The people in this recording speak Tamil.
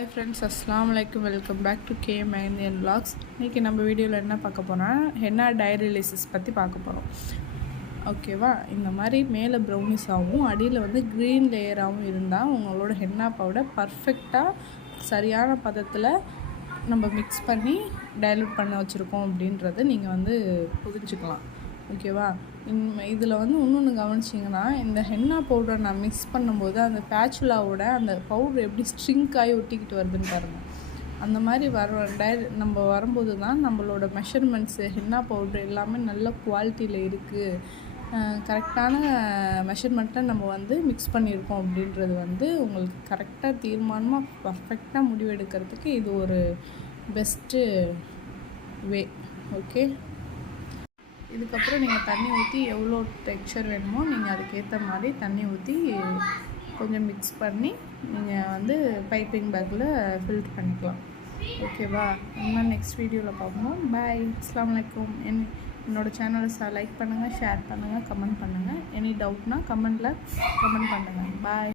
Hi friends, Assalamu alaikum. Welcome back to KM Indian Vlogs. இன்றைக்கி நம்ம வீடியோவில் என்ன பார்க்க போகிறோம், ஹென்னா டைரிலிசிஸ் பற்றி பார்க்க போகிறோம். ஓகேவா, இந்த மாதிரி மேலே ப்ரௌனிஸாகவும் அடியில் வந்து க்ரீன் லேயராகவும் இருந்தால் உங்களோட ஹென்னா பவுடர் பர்ஃபெக்டாக சரியான பதத்தில் நம்ம மிக்ஸ் பண்ணி டைலூட் பண்ண வச்சுருக்கோம் அப்படின்றத நீங்கள் வந்து புரிஞ்சுக்கலாம். ஓகேவா, இதில் வந்து இன்னொன்று கவனிச்சிங்கன்னா, இந்த ஹென்னா பவுடர் நான் மிக்ஸ் பண்ணும்போது அந்த பேச்சுலாவோட அந்த பவுடர் எப்படி ஸ்ட்ரிங்க் ஆகி ஒட்டிக்கிட்டு வருதுன்னு பாருங்கள். அந்த மாதிரி நம்ம வரும்போது தான் நம்மளோட மெஷர்மெண்ட்ஸு ஹென்னா பவுடர் எல்லாமே நல்ல குவாலிட்டியில் இருக்குது, கரெக்டான மெஷர்மெண்ட்டில் நம்ம வந்து மிக்ஸ் பண்ணியிருக்கோம் அப்படின்றது வந்து உங்களுக்கு கரெக்டாக தீர்மானமாக பர்ஃபெக்டாக முடிவெடுக்கிறதுக்கு இது ஒரு பெஸ்ட்டு வே. ஓகே, இதுக்கப்புறம் நீங்கள் தண்ணி ஊற்றி எவ்வளோ டெக்ஸ்சர் வேணுமோ நீங்கள் அதுக்கேற்ற மாதிரி தண்ணி ஊற்றி கொஞ்சம் மிக்ஸ் பண்ணி நீங்கள் வந்து பைப்பிங் பேக்கில் ஃபில்ட் பண்ணிக்கலாம். ஓகேவா, இன்னும் நெக்ஸ்ட் வீடியோவில் பார்க்கணும். பாய், அஸ்ஸலாமு அலைக்கும். என்னோடய சேனலை லைக் பண்ணுங்கள், ஷேர் பண்ணுங்கள், கமெண்ட் பண்ணுங்கள். எனி டவுட்னால் கமெண்ட் பண்ணுங்கள். பாய்.